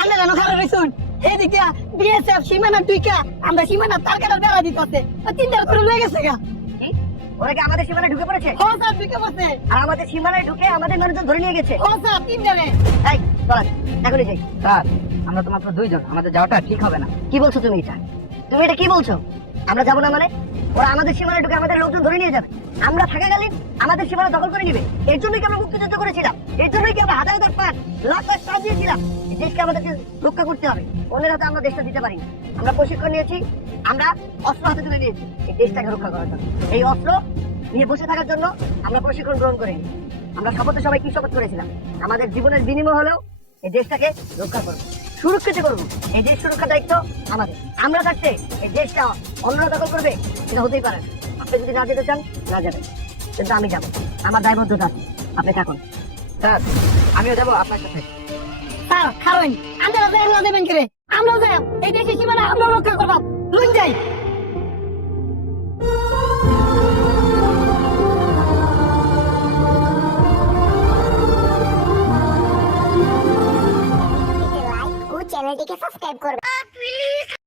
আমরা কেন খারাপ রইছুন এদিকে বিএসএফ সীমানা টুইকা আমরা সীমানা তার কাটার বেড়া দিতেছে তিনটা করে লয়ে গেছে গা কি ওরা কি আমাদের সীমানায় ঢুকে পড়েছে? ও স্যার ঢুকে পড়ছে আর আমাদের সীমানায় ঢুকে আমাদের মানুষজন ধরে নিয়ে গেছে। ও স্যার তিনজনে এই চল এখনই যাই। স্যার আমরা তো মাত্র দুইজন, আমাদের যাওয়াটা ঠিক হবে না। কি বলছো তুমি এটা? তুমি এটা কি বলছো? আমরা যাবো না মানে? ওরা আমাদের সীমানায় ঢুকে আমাদের লোকজন ধরে নিয়ে যাবে, আমরা থাকাকালীন আমাদের সীমানা দখল করে নিবে। এর জন্যই কি আমরা মুক্তিযুদ্ধ করেছিলাম, এর জন্যই কি আমরা হাজার হাজার পাঁচ লাখ লাখ টাকা দিয়েছিলাম। এই দেশকে আমাদেরকে রক্ষা করতে হবে, অন্যের হাতে আমরা দেশটা দিতে পারি না। আমরা প্রশিক্ষণ নিয়েছি, আমরা অস্ত্র হাতে তুলে নিয়েছি এই দেশটাকে রক্ষা করার জন্য। এই অস্ত্র নিয়ে বসে থাকার জন্য আমরা প্রশিক্ষণ গ্রহণ করিনি। আমরা শপথে সবাই কি শপথ করেছিলাম? আমাদের জীবনের বিনিময় হলেও এই দেশটাকে রক্ষা করবো, সুরক্ষিত করবো। এই দেশ সুরক্ষার দায়িত্ব আমাদের। আমরা থাকতে এই দেশটা অন্যরা দখল করবে, এটা হতেই পারে না। আপনি যদি না যেতে চান না যাবেন, কিন্তু আমি যাবো, আমার দায়বদ্ধতা আছে। আপনি থাকুন। স্যার আমিও যাবো আপনার সাথে। স্যার খাবেন আমরা যাই দেবেন করে আমরাও যাই এই দেশের সীমানা আমরা রক্ষা করবো লুন যাই চ্যানেলটিকে সাবস্ক্রাইব করবে।